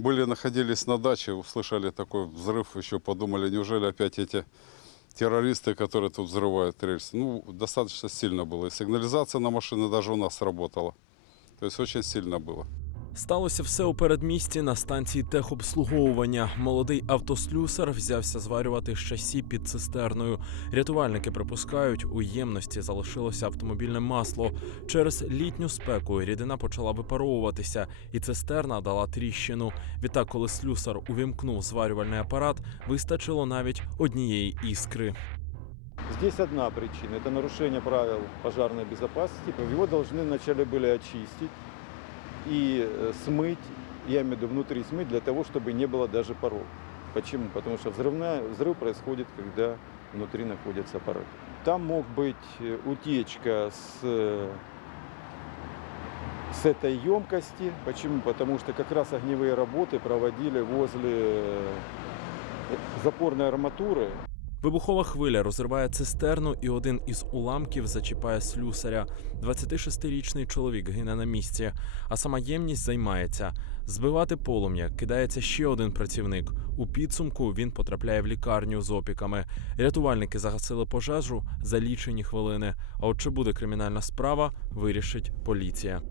Были, находились на даче, услышали такой взрыв, еще подумали, неужели опять эти террористы, которые тут взрывают рельсы. Ну, достаточно сильно было. И сигнализация на машины даже у нас работала. То есть очень сильно было. Сталося все у передмісті на станції техобслуговування. Молодий автослюсар взявся зварювати шасі під цистерною. Рятувальники припускають, у ємності залишилося автомобільне масло. Через літню спеку рідина почала випаровуватися, і цистерна дала тріщину. Відтак, коли слюсар увімкнув зварювальний апарат, вистачило навіть однієї іскри. Здесь одна причина – это нарушение правил пожарной безопасности. Его должны вначале были очистить и э, смыть, я имею в виду внутри смыть, для того, чтобы не было даже паров. Почему? Потому что взрывная, взрыв происходит, когда внутри находятся пары. Там мог быть э, утечка с, э, с этой емкости. Почему? Потому что как раз огневые работы проводили возле э, запорной арматуры. Вибухова хвиля розриває цистерну, і один із уламків зачіпає слюсаря. 26-річний чоловік гине на місці, а сама ємність займається. Збивати полум'я кидається ще один працівник. У підсумку він потрапляє в лікарню з опіками. Рятувальники загасили пожежу за лічені хвилини. А от чи буде кримінальна справа, вирішить поліція.